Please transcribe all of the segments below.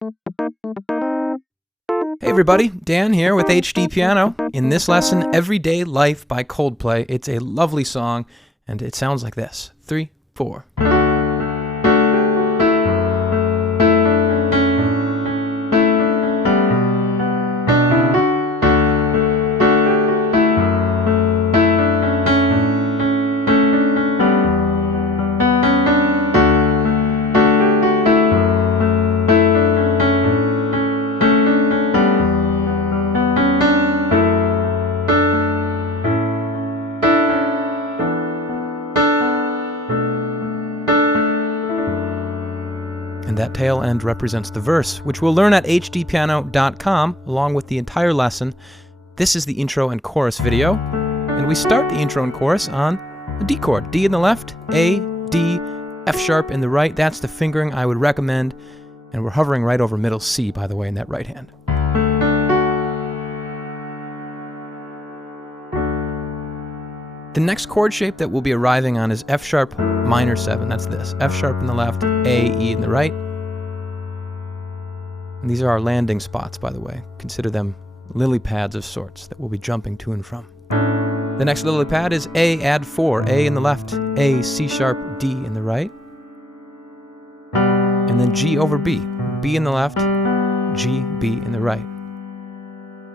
Hey everybody, Dan here with HDpiano. In this lesson, Everyday Life by Coldplay. It's a lovely song, and it sounds like this. 3, 4. And that tail end represents the verse, which we'll learn at HDpiano.com along with the entire lesson. This is the intro and chorus video, and we start the intro and chorus on a D chord. D in the left, A, D, F sharp in the right. That's the fingering I would recommend, and we're hovering right over middle C, by the way, in that right hand. The next chord shape that we'll be arriving on is F sharp minor 7. That's this. F sharp in the left, A, E in the right. And these are our landing spots, by the way. Consider them lily pads of sorts that we'll be jumping to and from. The next lily pad is A, add 4. A in the left, A, C sharp, D in the right. And then G over B. B in the left, G, B in the right.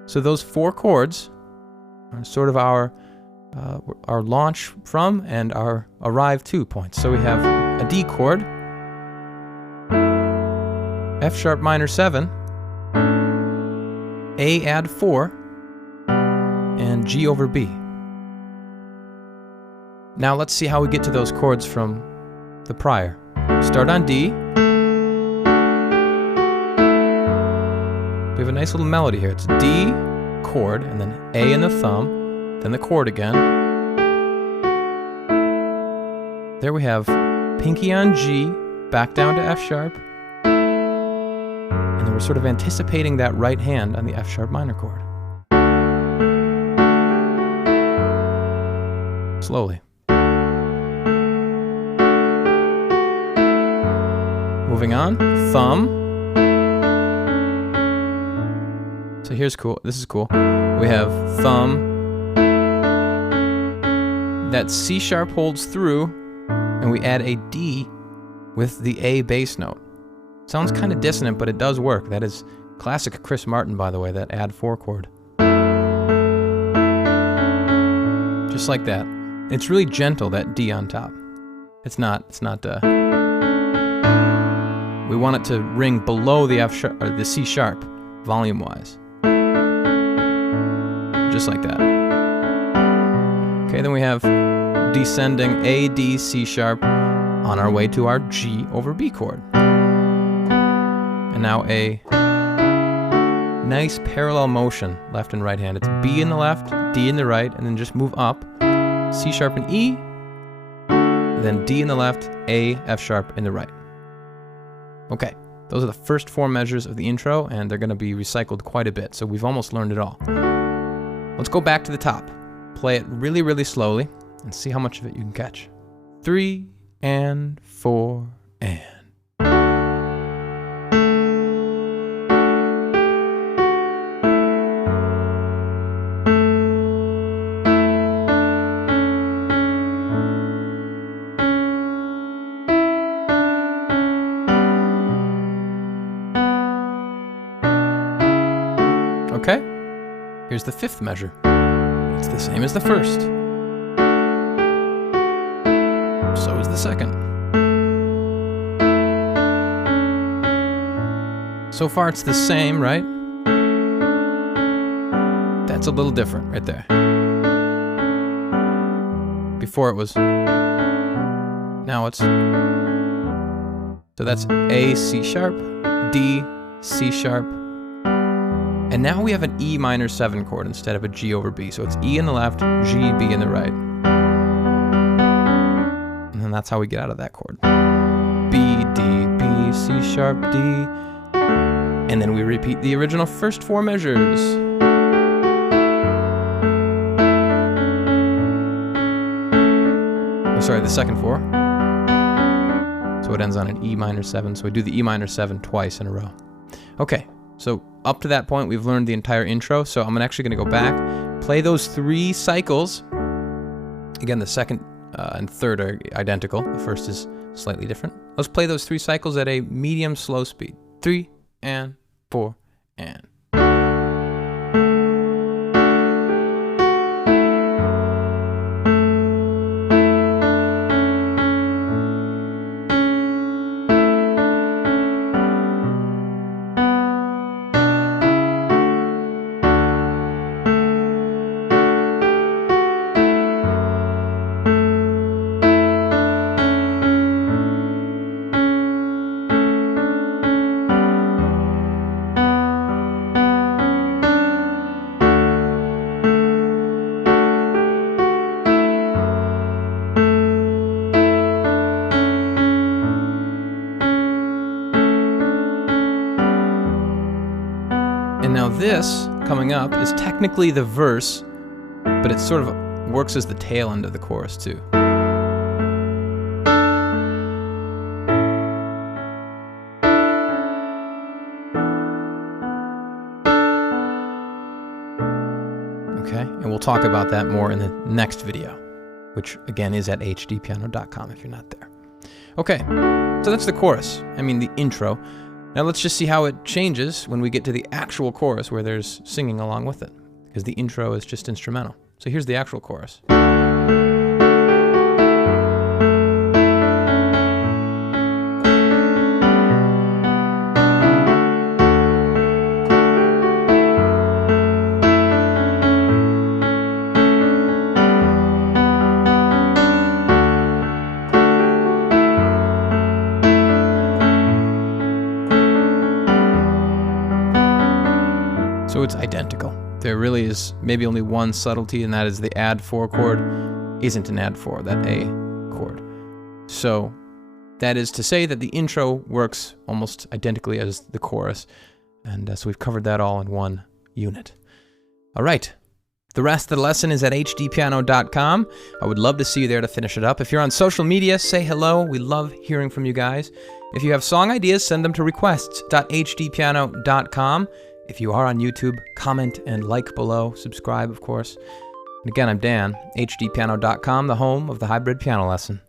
So those 4 chords are sort of our launch from and our arrive to points. So we have a D chord, F sharp minor 7, A add 4, and G over B. Now let's see how we get to those chords from the prior. Start on D. We have a nice little melody here. It's D chord, and then A in the thumb, then the chord again. There we have pinky on G, back down to F sharp, and then we're sort of anticipating that right hand on the F sharp minor chord. Slowly. Moving on, thumb. So here's cool. This is cool. We have thumb. That C sharp holds through, and we add a D with the A bass note. Sounds kind of dissonant, but it does work. That is classic Chris Martin, by the way, that add 4 chord. Just like that. It's really gentle, that D on top. It's not, we want it to ring below the F sharp, or the C sharp, volume-wise. Just like that. Okay, then we have descending A, D, C sharp on our way to our G over B chord. And now a nice parallel motion, left and right hand. It's B in the left, D in the right, and then just move up. C sharp and E, then D in the left, A, F sharp in the right. Okay, those are the first 4 measures of the intro, and they're going to be recycled quite a bit, so we've almost learned it all. Let's go back to the top. Play it really, really slowly and see how much of it you can catch. 3 and 4 and. Okay, here's the 5th measure. It's the same as the first. So is the second. So far it's the same, right? That's a little different right there. Before it was. Now it's. So that's A, C sharp, D, C sharp. And now we have an E minor 7 chord instead of a G over B. So it's E in the left, G, B in the right. And then that's how we get out of that chord. B, D, B, C sharp, D. And then we repeat the original first 4 measures. Oh, sorry, the second 4. So it ends on an E minor 7. So we do the E minor 7 twice in a row. Okay, so up to that point, we've learned the entire intro, so I'm actually going to go back, play those 3 cycles. Again, the second and third are identical. The first is slightly different. Let's play those 3 cycles at a medium slow speed. 3 and 4 and. And now this, coming up, is technically the verse, but it sort of works as the tail end of the chorus, too. Okay, and we'll talk about that more in the next video, which, again, is at HDpiano.com if you're not there. Okay, so that's the chorus, the intro. Now let's just see how it changes when we get to the actual chorus where there's singing along with it, because the intro is just instrumental. So here's the actual chorus. So it's identical. There really is maybe only one subtlety, and that is the add 4 chord isn't an add 4, that A chord. So that is to say that the intro works almost identically as the chorus, and so we've covered that all in one unit. All right, the rest of the lesson is at HDpiano.com. I would love to see you there to finish it up. If you're on social media, say hello. We love hearing from you guys. If you have song ideas, send them to requests.hdpiano.com. If you are on YouTube, comment and like below. Subscribe, of course. And again, I'm Dan, HDpiano.com, the home of the hybrid piano lesson.